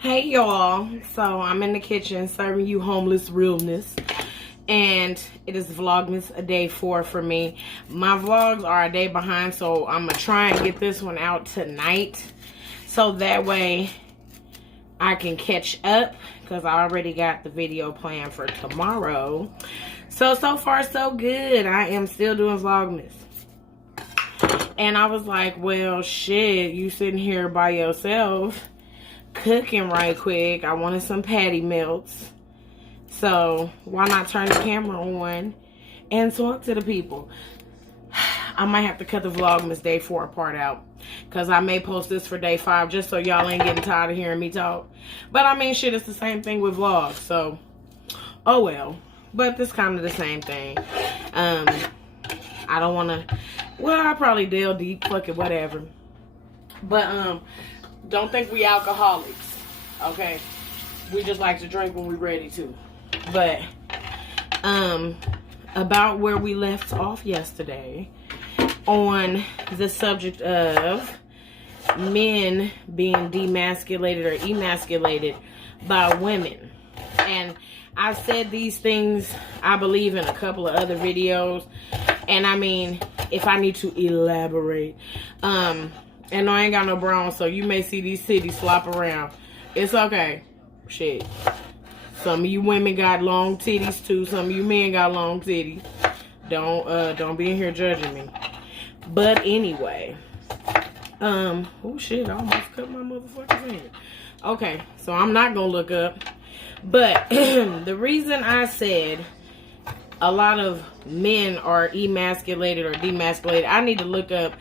Hey y'all, so I'm in the kitchen serving you homeless realness, and it is Vlogmas a day 4 for me. My vlogs are a day behind, so I'm gonna try and get this one out tonight so that way I can catch up, because I already got the video planned for tomorrow. So far so good. I am still doing Vlogmas. And I was like, well shit, you sitting here by yourself cooking right quick. I wanted some patty melts, so why not turn the camera on and talk to the people? I might have to cut the Vlogmas day 4 part out, because I may post this for day 5 just so y'all ain't getting tired of hearing me talk. But I mean, shit, it's the same thing with vlogs, so oh well. But this kind of the same thing. I don't want to, well, I probably delve deep, fuck it, whatever. But don't think we alcoholics, okay? We just like to drink when we're ready to. But about where we left off yesterday on the subject of men being demasculated or emasculated by women. And I've said these things, I believe, in a couple of other videos. And I mean, if I need to elaborate, and I ain't got no bra on, so you may see these titties flop around. It's okay. Shit. Some of you women got long titties too. Some of you men got long titties. Don't be in here judging me. But anyway. Oh shit, I almost cut my motherfucking hand. Okay, so I'm not gonna look up. But the reason I said a lot of men are emasculated or demasculated, I need to look up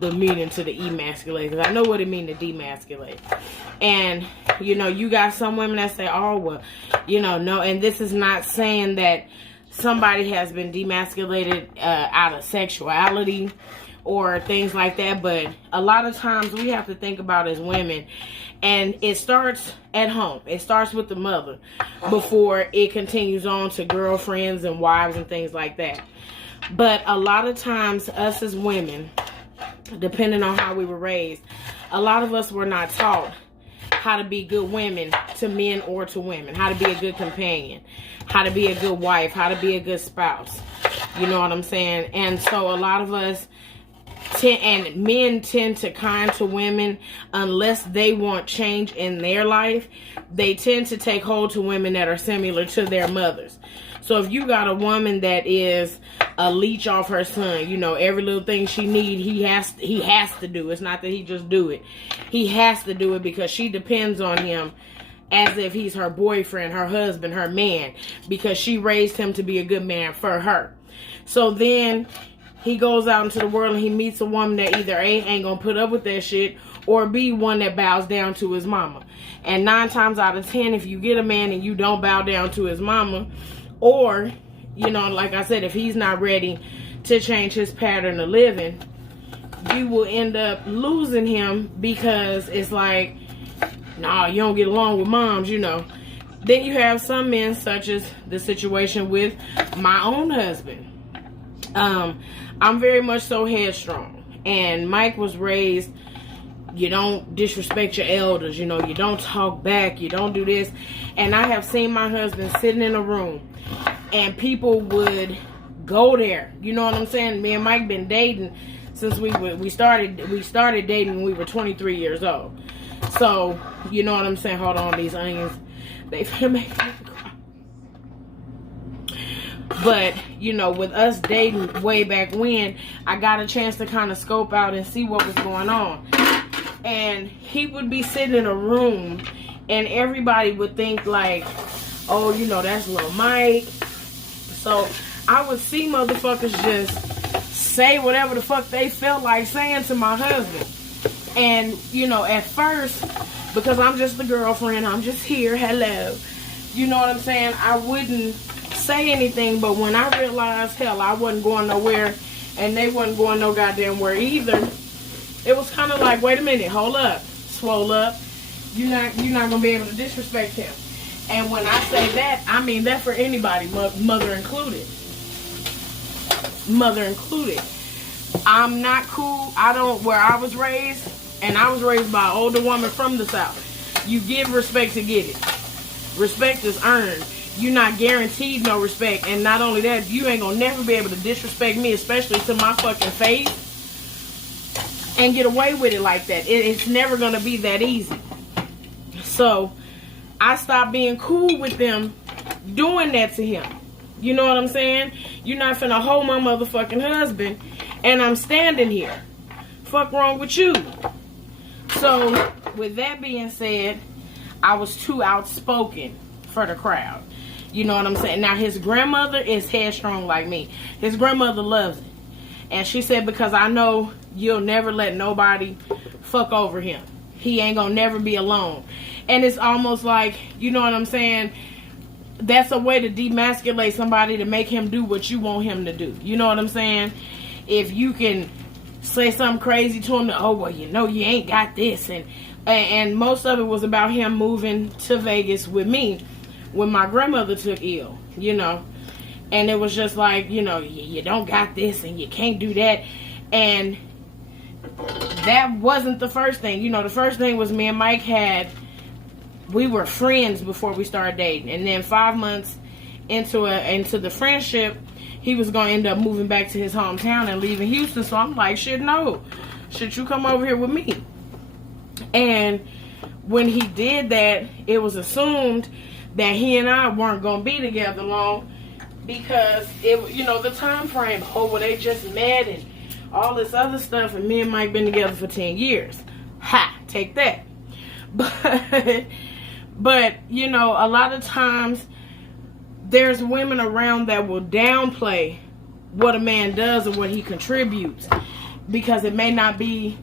the meaning to the emasculate, because I know what it means to demasculate. And you know, you got some women that say, oh well, you know, no, and this is not saying that somebody has been demasculated out of sexuality or things like that, but a lot of times we have to think about as women, and it starts at home. It starts with the mother before it continues on to girlfriends and wives and things like that. But a lot of times us as women, depending on how we were raised, a lot of us were not taught how to be good women to men or to women, how to be a good companion, how to be a good wife, how to be a good spouse. You know what I'm saying? And so a lot of us men tend to kind to women unless they want change in their life. They tend to take hold to women that are similar to their mothers. So if you got a woman that is a leech off her son, you know, every little thing she need, he has to do. It's not that he just do it. He has to do it because she depends on him as if he's her boyfriend, her husband, her man, because she raised him to be a good man for her. So then he goes out into the world and he meets a woman that either A, ain't gonna put up with that shit, or B, one that bows down to his mama. And 9 times out of 10, if you get a man and you don't bow down to his mama, or, you know, like I said, if he's not ready to change his pattern of living, you will end up losing him, because it's like, nah, you don't get along with moms, you know. Then you have some men, such as the situation with my own husband. I'm very much so headstrong, and Mike was raised, you don't disrespect your elders, you know, you don't talk back, you don't do this. And I have seen my husband sitting in a room and people would go there, you know what I'm saying? Me and Mike been dating since we started dating when we were 23 years old. So, you know what I'm saying? Hold on, these onions, they finna make me cry. But, you know, with us dating way back when, I got a chance to kind of scope out and see what was going on. And he would be sitting in a room and everybody would think like, oh, you know, that's little Mike. So I would see motherfuckers just say whatever the fuck they felt like saying to my husband. And, you know, at first, because I'm just the girlfriend, I'm just here, hello. You know what I'm saying? I wouldn't say anything, but when I realized, hell, I wasn't going nowhere and they wasn't going no goddamn where either, it was kind of like, wait a minute, hold up, swole up. You're not gonna be able to disrespect him. And when I say that, I mean that for anybody, mother included. Mother included. I'm not cool. Where I was raised, and I was raised by an older woman from the South. You give respect to get it. Respect is earned. You're not guaranteed no respect. And not only that, you ain't gonna never be able to disrespect me, especially to my fucking face, and get away with it like that. It's never gonna be that easy. So I stopped being cool with them doing that to him. You know what I'm saying? You're not finna hold my motherfucking husband and I'm standing here. Fuck wrong with you? So with that being said, I was too outspoken for the crowd. You know what I'm saying? Now his grandmother is headstrong like me. His grandmother loves it. And she said, because I know you'll never let nobody fuck over him. He ain't gonna never be alone. And it's almost like, you know what I'm saying? That's a way to demasculate somebody, to make him do what you want him to do. You know what I'm saying? If you can say something crazy to him, that, oh, well, you know, you ain't got this. And most of it was about him moving to Vegas with me when my grandmother took ill, you know. And it was just like, you know, you don't got this and you can't do that. And that wasn't the first thing. You know, the first thing was me and Mike we were friends before we started dating. And then 5 months into the friendship, he was going to end up moving back to his hometown and leaving Houston. So I'm like, shit, no. Should you come over here with me? And when he did that, it was assumed that he and I weren't going to be together long, because it, you know, the time frame, oh, well, they just met and all this other stuff, and me and Mike been together for 10 years. Ha, take that. But, you know, a lot of times there's women around that will downplay what a man does and what he contributes, because it may not be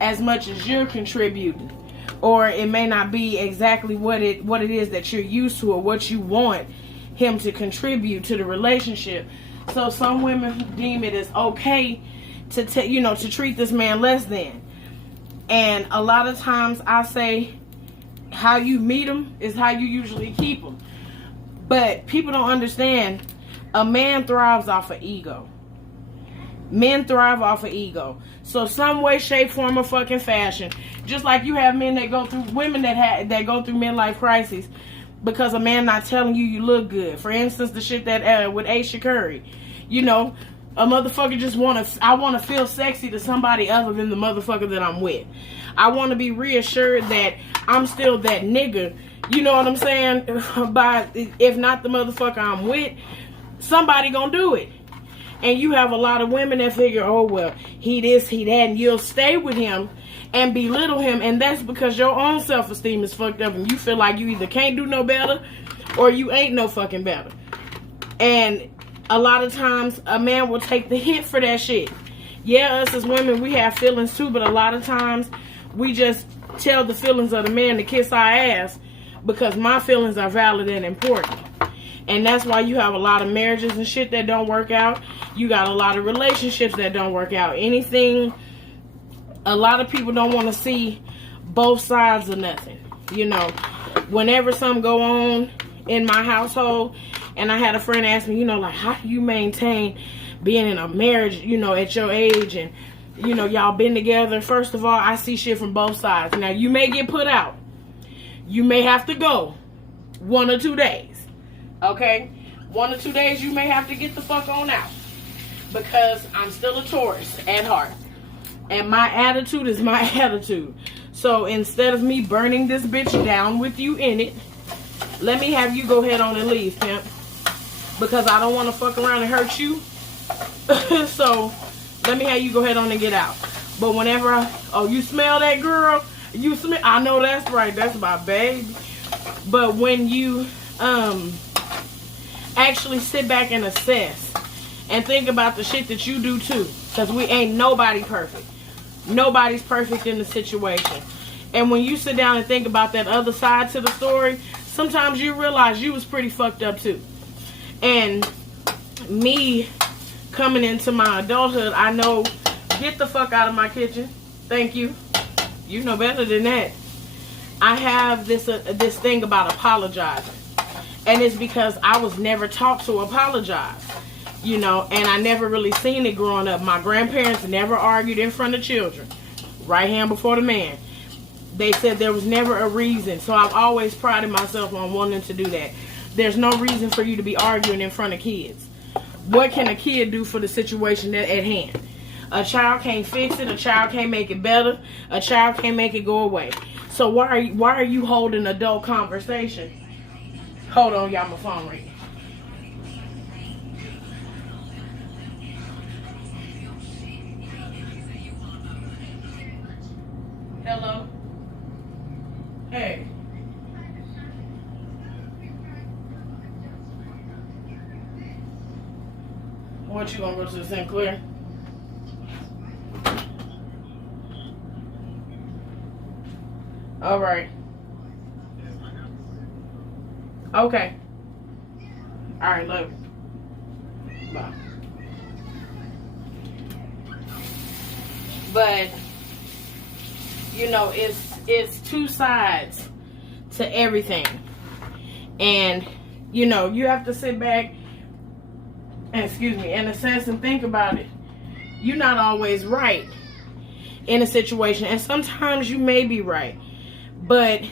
as much as you're contributing, or it may not be exactly what it is that you're used to or what you want him to contribute to the relationship. So some women deem it as okay to treat this man less than. And a lot of times I say, how you meet him is how you usually keep him. But people don't understand, a man thrives off of ego. Men thrive off of ego. So some way, shape, form, or fucking fashion, just like you have men that go through, women that go through midlife crises because a man not telling you look good. For instance, the shit that with Aisha Curry, you know, a motherfucker just I want to feel sexy to somebody other than the motherfucker that I'm with. I want to be reassured that I'm still that nigga. You know what I'm saying? But if not the motherfucker I'm with, somebody gonna do it. And you have a lot of women that figure, oh, well, he this, he that, and you'll stay with him and belittle him. And that's because your own self-esteem is fucked up and you feel like you either can't do no better or you ain't no fucking better. And a lot of times a man will take the hit for that shit. Yeah, us as women, we have feelings too, but a lot of times we just tell the feelings of the man to kiss our ass because my feelings are valid and important. And that's why you have a lot of marriages and shit that don't work out. You got a lot of relationships that don't work out. A lot of people don't want to see both sides of nothing. You know, whenever something go on in my household, and I had a friend ask me, you know, like, how do you maintain being in a marriage, you know, at your age, and, you know, y'all been together? First of all, I see shit from both sides. Now, you may get put out. You may have to go 1 or 2 days. Okay? 1 or 2 days, you may have to get the fuck on out. Because I'm still a Taurus at heart. And my attitude is my attitude. So instead of me burning this bitch down with you in it, let me have you go ahead on and leave, pimp. Because I don't want to fuck around and hurt you. So let me have you go ahead on and get out. But whenever you smell that, girl? I know that's right. That's my baby. But when you actually sit back and assess and think about the shit that you do too, because we ain't nobody perfect. Nobody's perfect in the situation. And when you sit down and think about that other side to the story, sometimes you realize you was pretty fucked up too. And me coming into my adulthood, I know, get the fuck out of my kitchen. Thank you. You know better than that. I have this thing about apologizing. And it's because I was never taught to apologize, you know, and I never really seen it growing up. My grandparents never argued in front of children. Right hand before the man. They said there was never a reason. So I've always prided myself on wanting to do that. There's no reason for you to be arguing in front of kids. What can a kid do for the situation at hand? A child can't fix it. A child can't make it better. A child can't make it go away. So why are you holding adult conversation? Hold on, y'all, my phone ringing. Hello? Hey. What, you gonna go to the Sinclair? All right. Okay. All right, love you. Bye. But you know, it's two sides to everything, and you know, you have to sit back and and assess and think about it. You're not always right in a situation, and sometimes you may be right, but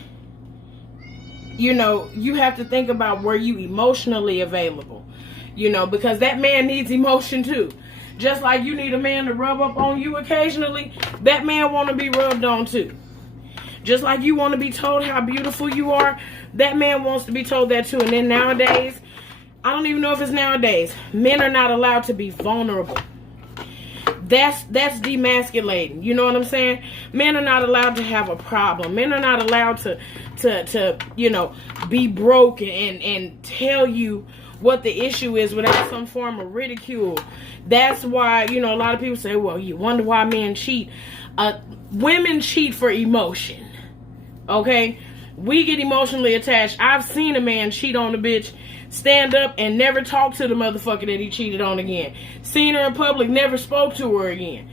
you know, you have to think about where you emotionally available, you know, because that man needs emotion too. Just like you need a man to rub up on you occasionally, that man want to be rubbed on too. Just like you want to be told how beautiful you are, that man wants to be told that too. And then nowadays, I don't even know if it's nowadays, men are not allowed to be vulnerable. That's demasculating. You know what I'm saying? Men are not allowed to have a problem. Men are not allowed to you know, be broken and tell you what the issue is without some form of ridicule. That's why, you know, a lot of people say, well, you wonder why men cheat. Women cheat for emotion. Okay? We get emotionally attached. I've seen a man cheat on a bitch, stand up and never talk to the motherfucker that he cheated on again. Seen her in public, never spoke to her again.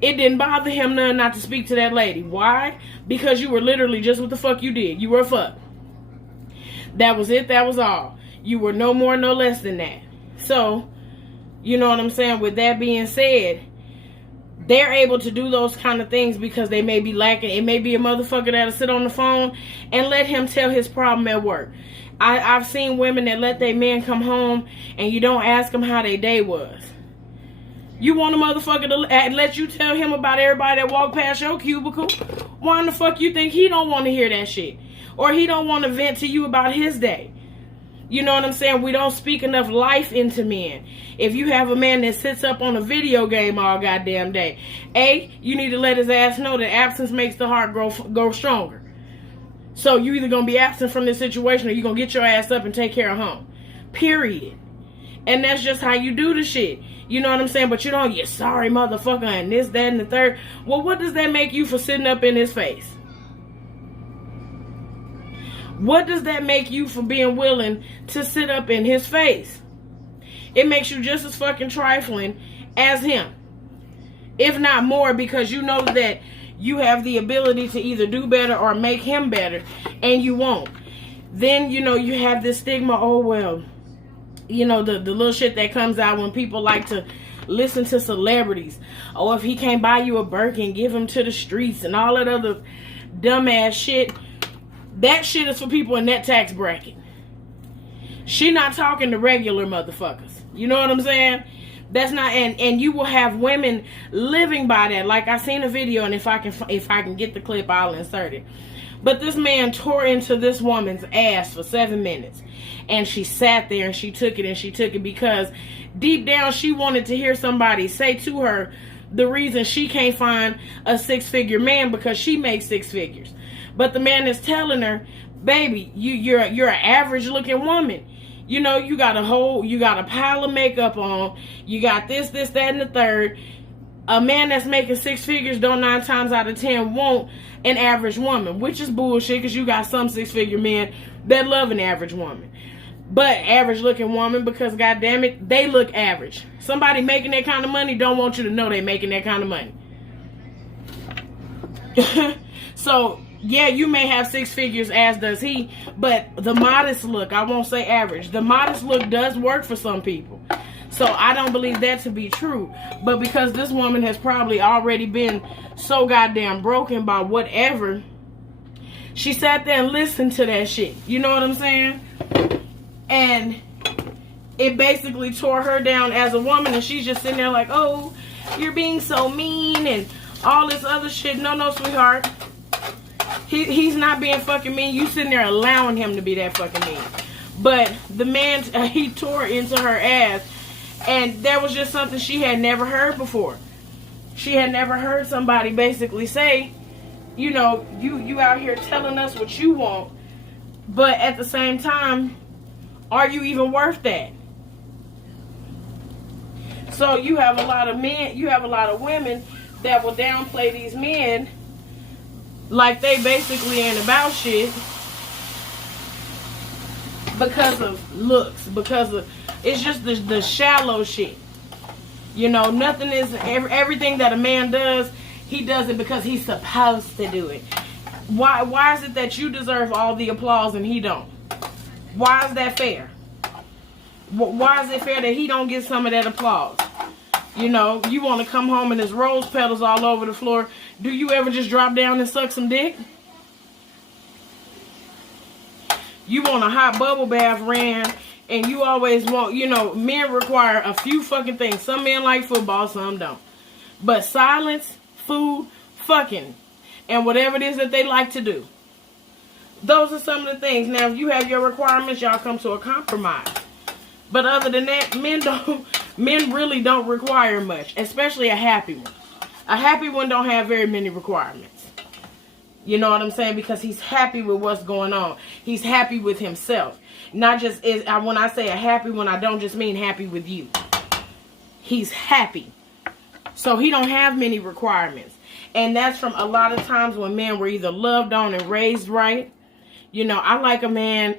It didn't bother him none not to speak to that lady. Why? Because you were literally just what the fuck you did. You were a fuck. That was it. That was all. You were no more, no less than that. So, you know what I'm saying? With that being said, they're able to do those kind of things because they may be lacking. It may be a motherfucker that'll sit on the phone and let him tell his problem at work. I've seen women that let their men come home and you don't ask them how their day was. You want a motherfucker to let you tell him about everybody that walked past your cubicle? Why in the fuck you think he don't want to hear that shit? Or he don't want to vent to you about his day? You know what I'm saying? We don't speak enough life into men. If you have a man that sits up on a video game all goddamn day, you need to let his ass know that absence makes the heart grow stronger. So you either going to be absent from this situation or you're going to get your ass up and take care of home. Period. And that's just how you do the shit. You know what I'm saying? But you don't, you sorry motherfucker and this, that, and the third. Well, what does that make you for sitting up in his face? What does that make you for being willing to sit up in his face? It makes you just as fucking trifling as him. If not more, because you know that you have the ability to either do better or make him better, and you won't. Then, you know, you have this stigma, oh, well, you know, the little shit that comes out when people like to listen to celebrities. Oh, if he can't buy you a Birkin, give him to the streets and all that other dumbass shit. That shit is for people in that tax bracket. She not talking to regular motherfuckers. You know what I'm saying? That's not, and you will have women living by that. Like I seen a video, and if I can get the clip, I'll insert it. But this man tore into this woman's ass for 7 minutes. And she sat there and she took it and she took it because deep down she wanted to hear somebody say to her the reason she can't find a 6-figure man because she makes 6 figures. But the man is telling her, baby, you're an average looking woman. You know, you got a pile of makeup on. You got this, that, and the third. A man that's making 6 figures don't 9 times out of 10 want an average woman, which is bullshit because you got some 6-figure men that love an average woman. But average looking woman, because goddamn it, they look average. Somebody making that kind of money don't want you to know they making that kind of money. So, yeah, you may have 6 figures, as does he, but the modest look, I won't say average, the modest look does work for some people. So I don't believe that to be true. But because this woman has probably already been so goddamn broken by whatever She sat there and listened to that shit. You know what I'm saying? And it basically tore her down as a woman, and she's just sitting there like, oh, you're being so mean and all this other shit. No, sweetheart. He's not being fucking mean. You sitting there allowing him to be that fucking mean. But the man, he tore into her ass, and that was just something she had never heard before. She had never heard somebody basically say, you know, you out here telling us what you want, but at the same time, are you even worth that? So you have a lot of men, you have a lot of women that will downplay these men like they basically ain't about shit because of looks, because of, it's just the shallow shit. You know, nothing is, everything that a man does, he does it because he's supposed to do it. Why is it that you deserve all the applause and he don't? Why is that fair? Why is it fair that he don't get some of that applause? You know, you want to come home and there's rose petals all over the floor. Do you ever just drop down and suck some dick? You want a hot bubble bath ran, and you always want, you know, men require a few fucking things. Some men like football, some don't. But silence, food, fucking, and whatever it is that they like to do. Those are some of the things. Now, if you have your requirements, y'all come to a compromise. But other than that, men really don't require much, especially a happy one. A happy one don't have very many requirements. You know what I'm saying? Because he's happy with what's going on. He's happy with himself. Not just, when I say a happy one, I don't just mean happy with you. He's happy. So he don't have many requirements. And that's from a lot of times when men were either loved on and raised right. You know, I like a man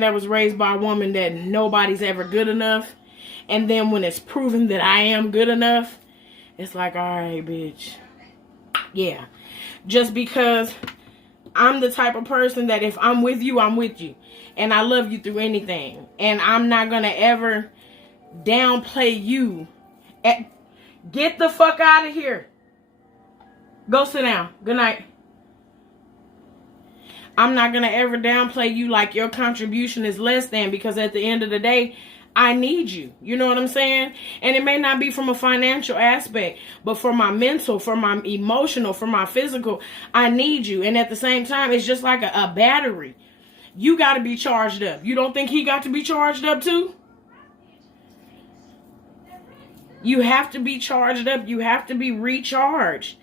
that was raised by a woman that nobody's ever good enough. And then when it's proven that I am good enough, it's like, all right, bitch. Yeah. Just because I'm the type of person that if I'm with you, I'm with you. And I love you through anything. And I'm not going to ever downplay you. Get the fuck out of here. Go sit down. Good night. I'm not going to ever downplay you like your contribution is less than, because at the end of the day, I need you. You know what I'm saying? And it may not be from a financial aspect, but for my mental, for my emotional, for my physical, I need you. And at the same time, it's just like a battery. You got to be charged up. You don't think he got to be charged up too? You have to be charged up. You have to be recharged.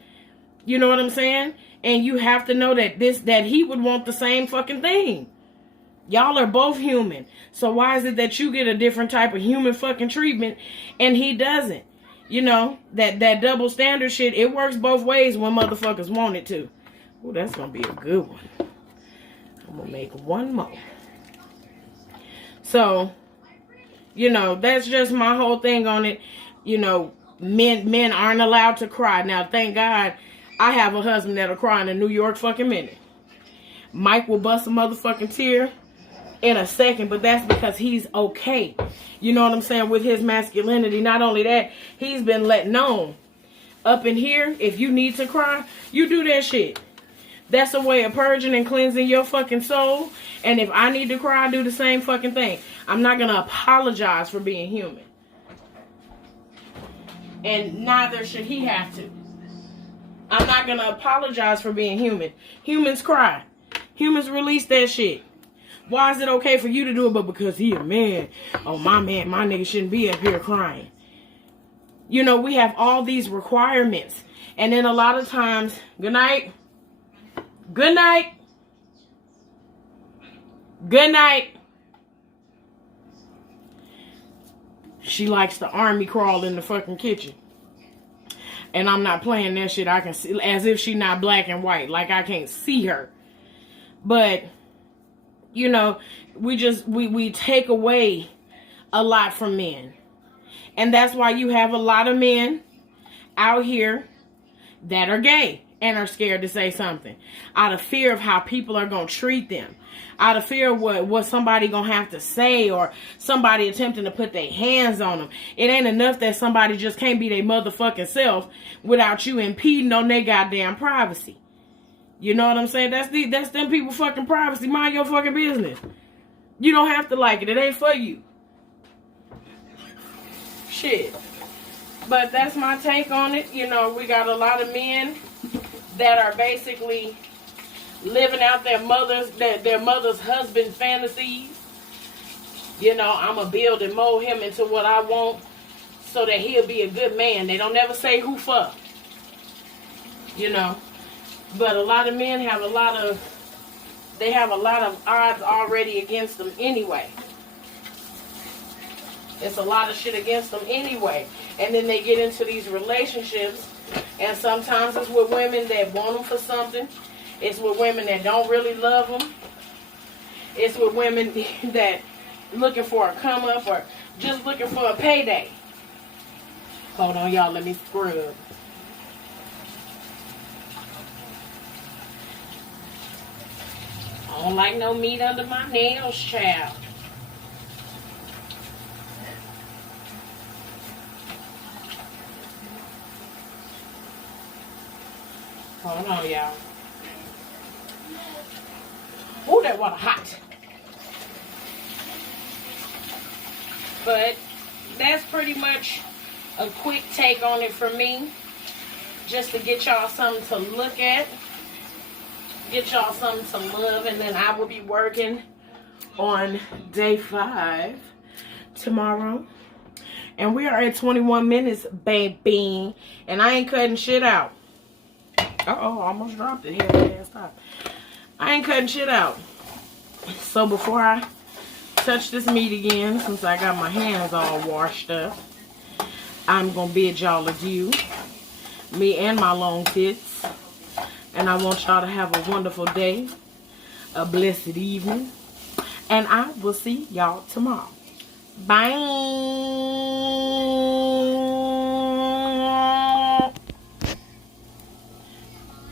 You know what I'm saying? And you have to know that he would want the same fucking thing. Y'all are both human. So why is it that you get a different type of human fucking treatment and he doesn't? You know, that double standard shit, it works both ways when motherfuckers want it to. Oh, that's going to be a good one. I'm going to make one more. So, you know, that's just my whole thing on it. You know, men aren't allowed to cry. Now, thank God, I have a husband that'll cry in a New York fucking minute. Mike will bust a motherfucking tear in a second, but that's because he's okay. You know what I'm saying? With his masculinity. Not only that, he's been let known. Up in here, if you need to cry, you do that shit. That's a way of purging and cleansing your fucking soul. And if I need to cry, I do the same fucking thing. I'm not going to apologize for being human. And neither should he have to. I'm not going to apologize for being human. Humans cry. Humans release that shit. Why is it okay for you to do it, but because he a man? Oh, my man, my nigga shouldn't be up here crying. You know, we have all these requirements. And then a lot of times, good night. Good night. Good night. She likes to army crawl in the fucking kitchen. And I'm not playing that shit. I can see, as if she not black and white. Like I can't see her. But, you know, we take away a lot from men. And that's why you have a lot of men out here that are gay and are scared to say something. Out of fear of how people are going to treat them. Out of fear of what somebody going to have to say, or somebody attempting to put their hands on them. It ain't enough that somebody just can't be their motherfucking self without you impeding on their goddamn privacy. You know what I'm saying? That's them people fucking privacy. Mind your fucking business. You don't have to like it. It ain't for you. Shit. But that's my take on it. You know, we got a lot of men that are basically living out their mother's husband fantasies. You know, I'm going to build and mold him into what I want so that he'll be a good man. They don't never say who for. You know. But a lot of men have a lot of odds already against them anyway. It's a lot of shit against them anyway. And then they get into these relationships, and sometimes it's with women that want them for something. It's with women that don't really love them. It's with women that looking for a come up or just looking for a payday. Hold on, y'all. Let me scrub. I don't like no meat under my nails, child. Hold on, y'all. Oh, that water hot. But that's pretty much a quick take on it for me. Just to get y'all something to look at. Get y'all something to love, and then I will be working on day 5 tomorrow. And we are at 21 minutes, baby. And I ain't cutting shit out. Uh-oh, I almost dropped it here. Stop. I ain't cutting shit out. So before I touch this meat again, since I got my hands all washed up, I'm going to bid y'all adieu. Me and my long tits. And I want y'all to have a wonderful day, a blessed evening, and I will see y'all tomorrow. Bye.